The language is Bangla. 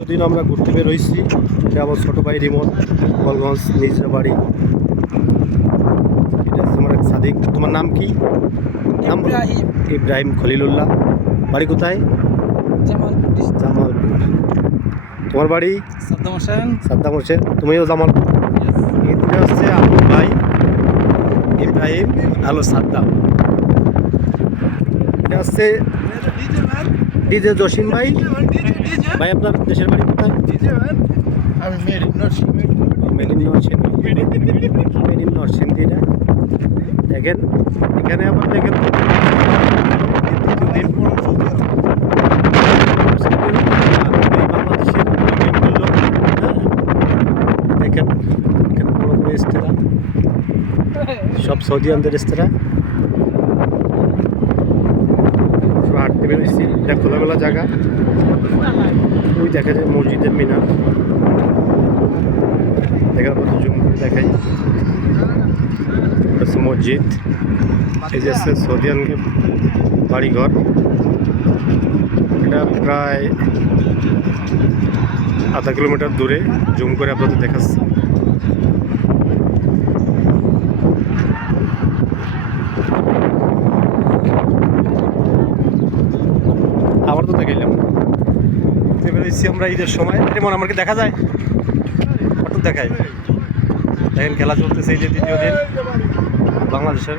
দিন আমরা ঘুরতে বের হয়েছি এটা আমার ছোটো ভাই রিমন গোপালগঞ্জ নিজের বাড়ি এটা হচ্ছে আমার এক সাদিক। তোমার নাম কি? নাম ইব্রাহিম। খলিলুল্লাহ। বাড়ি কোথায়? জামালপুর। তোমার বাড়ি? সাদ্দাম হোসেন। সাদ্দাম হোসেন। তুমিও জামালপুর? এটা হচ্ছে আবুল ভাই ইব্রাহিম আলো সাদ্দাম। এটা হচ্ছে ডিজে জসিম ভাই। ভাই আপনার দেশের বাড়ি কোথায়? আমি মেরিন নরসিংহ মেদিন নরসিংদী। মেদিন নরসিংদী না? দেখেন এখানে আবার দেখেন। হ্যাঁ, দেখেন এখানে বড় বড় রেস্তোরাঁ। সব সৌদিয়ানদের রেস্তোরাঁ। আমরা হাঁটতে বেরোচ্ছি এটা খোলামেলা জায়গা। ওই দেখা যায় মসজিদের মিনার। দেখার মতো জুম করে দেখাই। মসজিদ। এই যে হচ্ছে সৌদিয়ান বাড়িঘর। এটা প্রায় আধা কিলোমিটার দূরে। জুম করে আপনাদের দেখাচ্ছি। আবার গেলাম। ঘুরতে বেরোচ্ছি আমরা ঈদের সময়। যেমন আমাকে দেখা যায়? ফটো দেখায় দেখেন খেলা চলতেছে এই যে দ্বিতীয় দিন বাংলাদেশের।